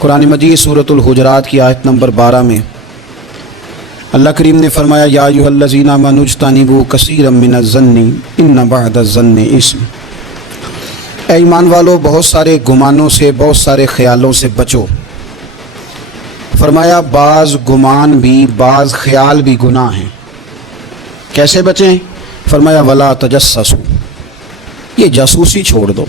قرآن مجید سورۃ الحجرات کی آیت نمبر 12 میں اللہ کریم نے فرمایا یا ایھا آمنوا اجتنبوا کثیرا من الظن ان بعض الظن اثم۔ اے ایمان والو، بہت سارے گمانوں سے، بہت سارے خیالوں سے بچو۔ فرمایا بعض گمان بھی، بعض خیال بھی گناہ ہیں۔ کیسے بچیں؟ فرمایا ولا تجسسوا، یہ جاسوسی چھوڑ دو،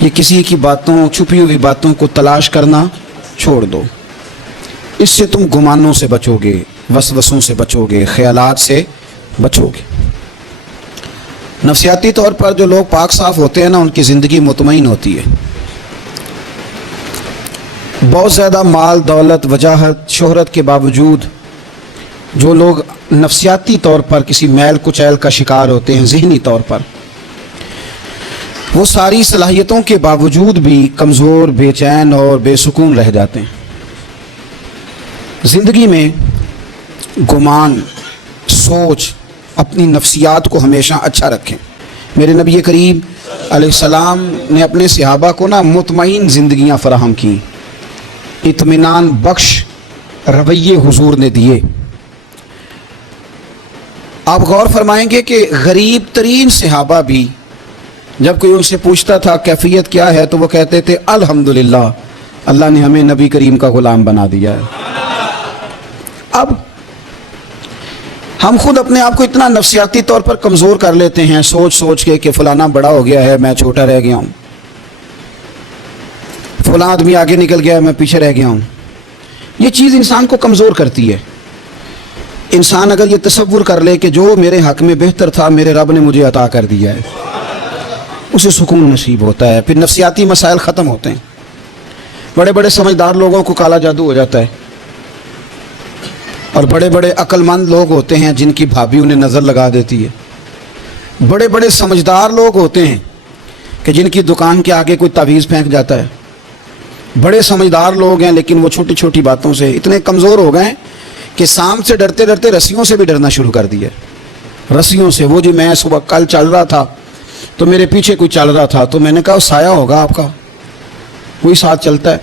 یہ کسی کی باتوں، چھپی ہوئی باتوں کو تلاش کرنا چھوڑ دو۔ اس سے تم گمانوں سے بچو گے، وسوسوں سے بچو گے، خیالات سے بچو گے۔ نفسیاتی طور پر جو لوگ پاک صاف ہوتے ہیں نا، ان کی زندگی مطمئن ہوتی ہے۔ بہت زیادہ مال، دولت، وجاہت، شہرت کے باوجود جو لوگ نفسیاتی طور پر کسی میل کچیل کا شکار ہوتے ہیں، ذہنی طور پر، وہ ساری صلاحیتوں کے باوجود بھی کمزور، بے چین اور بے سکون رہ جاتے ہیں۔ زندگی میں گمان، سوچ، اپنی نفسیات کو ہمیشہ اچھا رکھیں۔ میرے نبی کریم علیہ السلام نے اپنے صحابہ کو مطمئن زندگیاں فراہم کی، اطمینان بخش رویے حضور نے دیے۔ آپ غور فرمائیں گے کہ غریب ترین صحابہ بھی جب کوئی ان سے پوچھتا تھا کیفیت کیا ہے تو وہ کہتے تھے الحمدللہ، اللہ نے ہمیں نبی کریم کا غلام بنا دیا ہے۔ اب ہم خود اپنے آپ کو اتنا نفسیاتی طور پر کمزور کر لیتے ہیں، سوچ سوچ کے کہ فلانا بڑا ہو گیا ہے، میں چھوٹا رہ گیا ہوں، فلاں آدمی آگے نکل گیا ہے، میں پیچھے رہ گیا ہوں۔ یہ چیز انسان کو کمزور کرتی ہے۔ انسان اگر یہ تصور کر لے کہ جو میرے حق میں بہتر تھا میرے رب نے مجھے عطا کر دیا ہے، اسے سکون نصیب ہوتا ہے، پھر نفسیاتی مسائل ختم ہوتے ہیں۔ بڑے بڑے سمجھدار لوگوں کو کالا جادو ہو جاتا ہے، اور بڑے بڑے عقل مند لوگ ہوتے ہیں جن کی بھابھی انہیں نظر لگا دیتی ہے۔ بڑے بڑے سمجھدار لوگ ہوتے ہیں کہ جن کی دکان کے آگے کوئی تعویذ پھینک جاتا ہے۔ بڑے سمجھدار لوگ ہیں لیکن وہ چھوٹی چھوٹی باتوں سے اتنے کمزور ہو گئے کہ سانپ سے ڈرتے ڈرتے رسیوں سے بھی ڈرنا شروع کر دیا۔ رسیوں سے، وہ جو میں صبح کل چل رہا تھا تو میرے پیچھے کوئی چل رہا تھا تو میں نے کہا سایہ ہوگا آپ کا، کوئی ساتھ چلتا ہے۔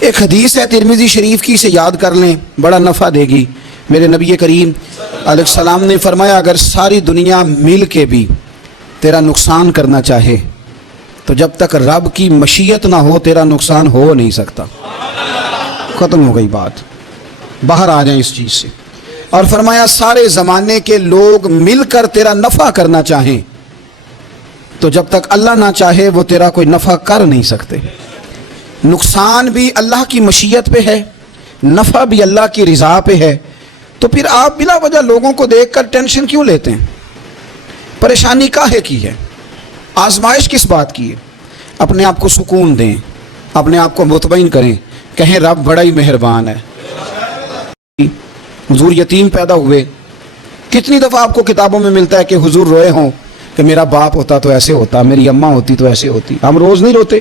ایک حدیث ہے ترمذی شریف کی، اسے یاد کر لیں، بڑا نفع دے گی۔ میرے نبی کریم علیہ السلام نے فرمایا اگر ساری دنیا مل کے بھی تیرا نقصان کرنا چاہے تو جب تک رب کی مشیت نہ ہو تیرا نقصان ہو نہیں سکتا۔ ختم ہو گئی بات، باہر آ جائیں اس چیز سے۔ اور فرمایا سارے زمانے کے لوگ مل کر تیرا نفع کرنا چاہیں تو جب تک اللہ نہ چاہے وہ تیرا کوئی نفع کر نہیں سکتے۔ نقصان بھی اللہ کی مشیت پہ ہے، نفع بھی اللہ کی رضا پہ ہے، تو پھر آپ بلا وجہ لوگوں کو دیکھ کر ٹینشن کیوں لیتے ہیں؟ پریشانی کاہے کی ہے؟ آزمائش کس بات کی ہے؟ اپنے آپ کو سکون دیں، اپنے آپ کو مطمئن کریں، کہیں رب بڑا ہی مہربان ہے۔ حضور یتیم پیدا ہوئے، کتنی دفعہ آپ کو کتابوں میں ملتا ہے کہ حضور روئے ہوں کہ میرا باپ ہوتا تو ایسے ہوتا، میری اماں ہوتی تو ایسے ہوتی۔ ہم روز نہیں روتے؟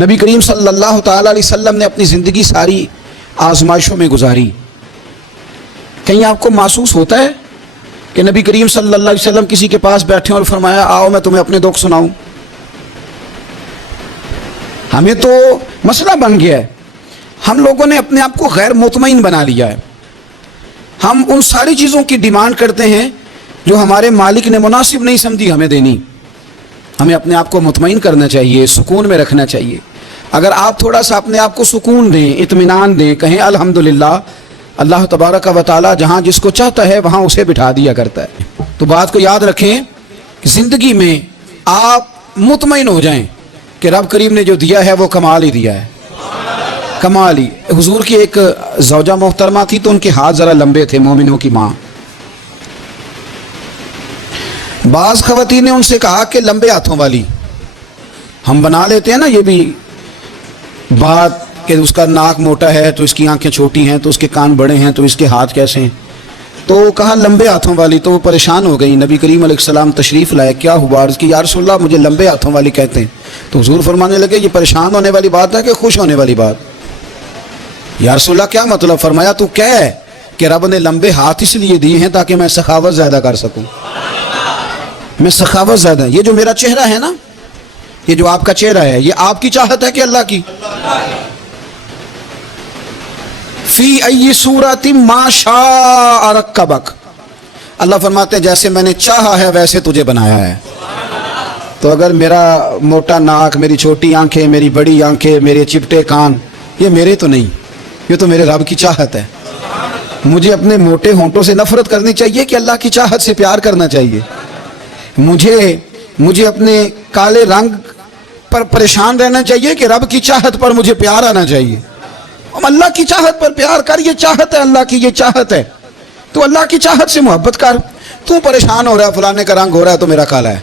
نبی کریم صلی اللہ تعالیٰ علیہ وسلم نے اپنی زندگی ساری آزمائشوں میں گزاری۔ کہیں آپ کو محسوس ہوتا ہے کہ نبی کریم صلی اللہ علیہ وسلم کسی کے پاس بیٹھے اور فرمایا آؤ میں تمہیں اپنے دکھ سناؤں؟ ہمیں تو مسئلہ بن گیا ہے، ہم لوگوں نے اپنے آپ کو غیر مطمئن بنا لیا ہے۔ ہم ان ساری چیزوں کی ڈیمانڈ کرتے ہیں جو ہمارے مالک نے مناسب نہیں سمجھی ہمیں دینی۔ ہمیں اپنے آپ کو مطمئن کرنا چاہیے، سکون میں رکھنا چاہیے۔ اگر آپ تھوڑا سا اپنے آپ کو سکون دیں، اطمینان دیں، کہیں الحمدللہ، اللہ تبارک و تعالی جہاں جس کو چاہتا ہے وہاں اسے بٹھا دیا کرتا ہے۔ تو بات کو یاد رکھیں کہ زندگی میں آپ مطمئن ہو جائیں کہ رب کریم نے جو دیا ہے وہ کمال ہی دیا ہے، کمال ہی۔ حضور کی ایک زوجہ محترمہ تھی تو ان کے ہاتھ ذرا لمبے تھے، مومنوں کی ماں۔ بعض خواتین نے ان سے کہا کہ لمبے ہاتھوں والی، ہم بنا لیتے ہیں نا یہ بھی بات کہ اس کا ناک موٹا ہے تو اس کی آنکھیں چھوٹی ہیں، تو اس کے کان بڑے ہیں تو اس کے ہاتھ کیسے ہیں، تو کہا لمبے ہاتھوں والی۔ تو وہ پریشان ہو گئی، نبی کریم علیہ السلام تشریف لائے، کیا ہوا؟ عرض کی یا رسول اللہ مجھے لمبے ہاتھوں والی کہتے ہیں۔ تو حضور فرمانے لگے یہ پریشان ہونے والی بات ہے کہ خوش ہونے والی بات؟ یا رسول اللہ کیا مطلب؟ فرمایا تو کہہ کہ رب نے لمبے ہاتھ اس لیے دیے ہیں تاکہ میں سخاوت زیادہ کر سکوں، میں سخاوت زیادہ، یہ جو میرا چہرہ ہے نا یہ جو آپ کا چہرہ ہے یہ آپ کی چاہت ہے کہ اللہ کی؟ فی ای صورت ما شاء رکبک، اللہ فرماتے ہیں جیسے میں نے چاہا ہے ویسے تجھے بنایا ہے۔ تو اگر میرا موٹا ناک، میری چھوٹی آنکھیں، میری بڑی آنکھیں، میرے چپٹے کان، یہ میرے تو نہیں، یہ تو میرے رب کی چاہت ہے۔ مجھے اپنے موٹے ہونٹوں سے نفرت کرنی چاہیے کہ اللہ کی چاہت سے پیار کرنا چاہیے؟ مجھے اپنے کالے رنگ پر پریشان رہنا چاہیے کہ رب کی چاہت پر مجھے پیار آنا چاہیے؟ اللہ کی چاہت پر پیار کر، یہ چاہت ہے اللہ کی، یہ چاہت ہے، تو اللہ کی چاہت سے محبت کر۔ تو پریشان ہو رہا ہے فلانے کا رنگ ہو رہا ہے تو میرا کالا ہے،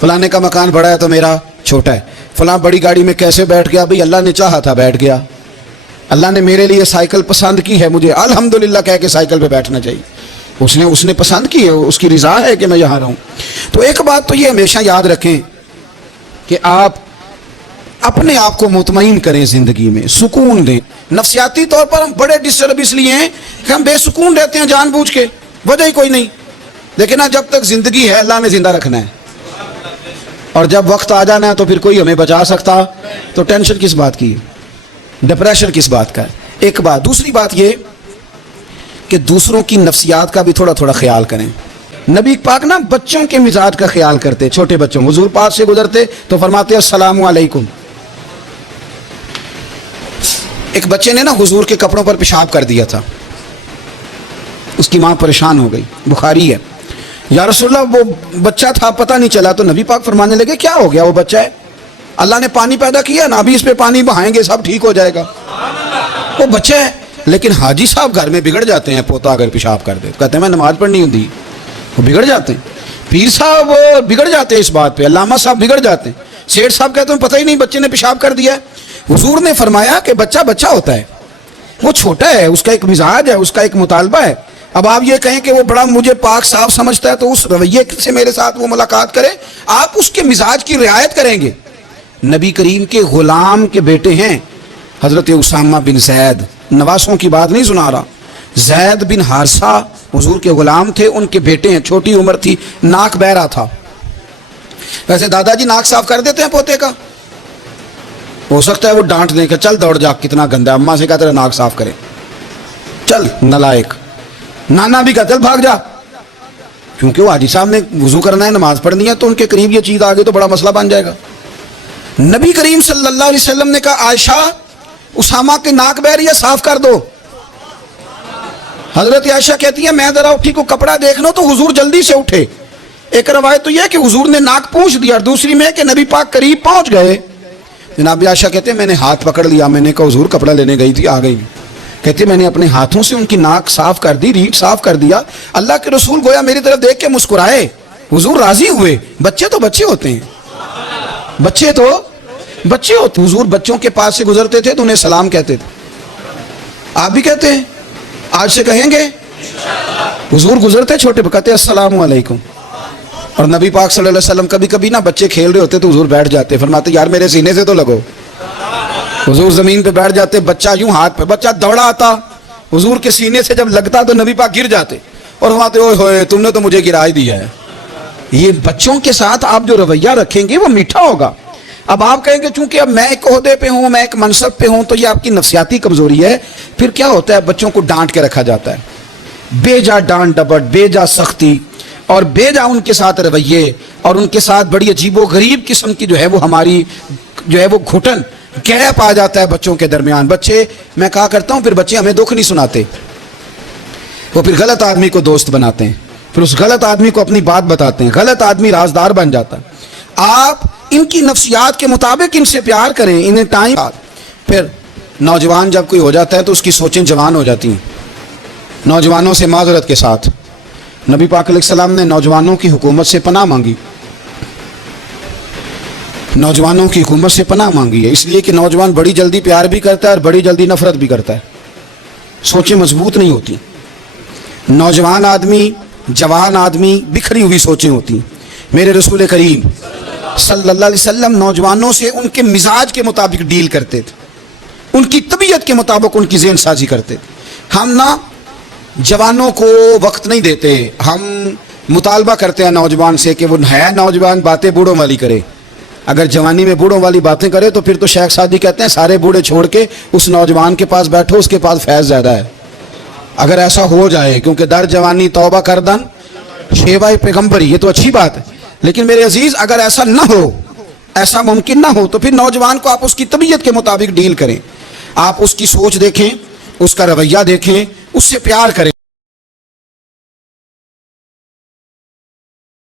فلانے کا مکان بڑا ہے تو میرا چھوٹا ہے، فلاں بڑی گاڑی میں کیسے بیٹھ گیا؟ بھئی اللہ نے چاہا تھا بیٹھ گیا، اللہ نے میرے لیے سائیکل پسند کی ہے، مجھے الحمدللہ کہہ کے سائیکل پہ بیٹھنا چاہیے، اس نے پسند کی ہے، اس کی رضا ہے کہ میں یہاں رہوں۔ تو ایک بات تو یہ ہمیشہ یاد رکھیں کہ آپ اپنے آپ کو مطمئن کریں، زندگی میں سکون دیں۔ نفسیاتی طور پر ہم بڑے ڈسٹرب اس لیے ہیں کہ ہم بے سکون رہتے ہیں جان بوجھ کے، وجہ ہی کوئی نہیں، لیکن جب تک زندگی ہے اللہ نے زندہ رکھنا ہے، اور جب وقت آ جانا ہے تو پھر کوئی ہمیں بچا سکتا، تو ٹینشن کس بات کی ہے، ڈپریشن کس بات کا ہے؟ ایک بات۔ دوسری بات یہ کہ دوسروں کی نفسیات کا بھی تھوڑا تھوڑا خیال کریں۔ نبی پاک نا بچوں کے مزاج کا خیال کرتے، چھوٹے بچوں، حضور پاک سے گزرتے تو فرماتے السلام علیکم۔ ایک بچے نے نا حضور کے کپڑوں پر پیشاب کر دیا تھا، اس کی ماں پریشان ہو گئی، بخاری ہے، یا رسول اللہ وہ بچہ تھا پتہ نہیں چلا، تو نبی پاک فرمانے لگے کیا ہو گیا، وہ بچہ ہے، اللہ نے پانی پیدا کیا نا، ابھی اس پہ پانی بہائیں گے سب ٹھیک ہو جائے گا، وہ بچہ ہے۔ لیکن حاجی صاحب گھر میں بگڑ جاتے ہیں، پوتا اگر پیشاب کر دے کہتے ہیں میں نماز پڑھنی ہوتی، وہ بگڑ جاتے ہیں، پیر صاحب وہ بگڑ جاتے ہیں اس بات پہ، علامہ صاحب بگڑ جاتے ہیں، سیٹھ صاحب کہتے ہیں پتہ ہی نہیں بچے نے پیشاب کر دیا ہے۔ حضور نے فرمایا کہ بچہ بچہ ہوتا ہے، وہ چھوٹا ہے، اس کا ایک مزاج ہے، اس کا ایک مطالبہ ہے۔ اب آپ یہ کہیں کہ وہ بڑا مجھے پاک صاف سمجھتا ہے تو اس رویے سے میرے ساتھ وہ ملاقات کرے، آپ اس کے مزاج کی رعایت کریں گے۔ نبی کریم کے غلام کے بیٹے ہیں حضرت اسامہ بن زید، نواسوں کی بات نہیں سنا رہا، زید بن حارثہ حضور کے غلام تھے، ان کے بیٹے ہیں، چھوٹی عمر تھی، ناک بہ رہا تھا۔ ویسے دادا جی ناک صاف کر دیتے ہیں پوتے کا، ہو سکتا ہے وہ ڈانٹ دیں کہ چل دوڑ جا کتنا گندا، اماں سے کہتے ہیں ناک صاف کرے، چل نالائق، نانا بھی کہتے بھاگ جا، کیونکہ وہ حاجی صاحب نے وضو کرنا ہے، نماز پڑھنی ہے، تو ان کے قریب یہ چیز آگے تو بڑا مسئلہ بن جائے گا۔ نبی کریم صلی اللہ علیہ وسلم نے کہا عائشہ اسامہ کے ناک بہ رہی ہے صاف کر دو۔ حضرت عائشہ کہتی ہے میں ذرا اٹھی کو کپڑا دیکھ لو تو حضور جلدی سے اٹھے۔ ایک روایت تو یہ کہ حضور نے ناک پوچھ دیا، اور دوسری میں کہ نبی پاک قریب پہنچ گئے۔ جناب عائشہ کہتے ہیں میں نے ہاتھ پکڑ لیا، میں نے کہا حضور کپڑا لینے گئی تھی آ گئی، کہتے میں نے اپنے ہاتھوں سے ان کی ناک صاف کر دی، ریٹ صاف کر دیا، اللہ کے رسول گویا میری طرف دیکھ کے مسکرائے، حضور راضی ہوئے۔ بچے تو بچے ہوتے ہیں، بچے تو بچے ہوتے، حضور بچوں کے پاس سے گزرتے تھے تو انہیں سلام کہتے تھے، آپ بھی کہتے ہیں، آج سے کہیں گے؟ حضور گزرتے چھوٹے کہتے السلام علیکم۔ اور نبی پاک صلی اللہ علیہ وسلم کبھی کبھی نا بچے کھیل رہے ہوتے تو حضور بیٹھ جاتے، فرماتے یار میرے سینے سے تو لگو، حضور زمین پہ بیٹھ جاتے، بچہ یوں ہاتھ پہ، بچہ دوڑا آتا، حضور کے سینے سے جب لگتا تو نبی پاک گر جاتے اور فرماتے اوئے ہوئے تم نے تو مجھے گرا ہی دیا ہے۔ یہ بچوں کے ساتھ آپ جو رویہ رکھیں گے وہ میٹھا ہوگا۔ اب آپ کہیں گے چونکہ اب میں ایک عہدے پہ ہوں، میں ایک منصب پہ ہوں، تو یہ آپ کی نفسیاتی کمزوری ہے۔ پھر کیا ہوتا ہے، بچوں کو ڈانٹ کے رکھا جاتا ہے، بے جا ڈانٹ ڈپٹ، بے جا سختی، اور بے جا ان کے ساتھ رویے، اور ان کے ساتھ بڑی عجیب و غریب قسم کی جو ہے وہ ہماری جو ہے وہ گھٹن گیپ آ جاتا ہے بچوں کے درمیان۔ بچے، میں کہا کرتا ہوں، پھر بچے ہمیں دکھ نہیں سناتے، وہ پھر غلط آدمی کو دوست بناتے ہیں، پھر اس غلط آدمی کو اپنی بات بتاتے ہیں، غلط آدمی رازدار بن جاتا ہے۔ آپ ان کی نفسیات کے مطابق ان سے پیار کریں، انہیں ٹائم۔ پھر نوجوان جب کوئی ہو جاتا ہے تو اس کی سوچیں جوان ہو جاتی ہیں۔ نوجوانوں سے معذرت کے ساتھ نبی پاک علیہ السلام نے نوجوانوں کی حکومت سے پناہ مانگی، نوجوانوں کی حکومت سے پناہ مانگی ہے، اس لیے کہ نوجوان بڑی جلدی پیار بھی کرتا ہے اور بڑی جلدی نفرت بھی کرتا ہے، سوچیں مضبوط نہیں ہوتی۔ نوجوان آدمی، جوان آدمی، بکھری ہوئی سوچیں ہوتی ہیں۔ میرے رسول کریم صلی اللہ علیہ وسلم نوجوانوں سے ان کے مزاج کے مطابق ڈیل کرتے تھے، ان کی طبیعت کے مطابق ان کی ذہن سازی کرتے تھے۔ ہم نا جوانوں کو وقت نہیں دیتے، ہم مطالبہ کرتے ہیں نوجوان سے کہ وہ ہے نوجوان باتیں بوڑھوں والی کرے، اگر جوانی میں بوڑھوں والی باتیں کرے تو پھر تو شیخ سعدی کہتے ہیں سارے بوڑھے چھوڑ کے اس نوجوان کے پاس بیٹھو، اس کے پاس فیض زیادہ ہے. اگر ایسا ہو جائے، کیونکہ در جوانی توبہ کردن شیوہ پیغمبری، یہ تو اچھی بات ہے. لیکن میرے عزیز اگر ایسا نہ ہو، ایسا ممکن نہ ہو، تو پھر نوجوان کو آپ اس کی طبیعت کے مطابق ڈیل کریں. آپ اس کی سوچ دیکھیں، اس کا رویہ دیکھیں، اس سے پیار کریں.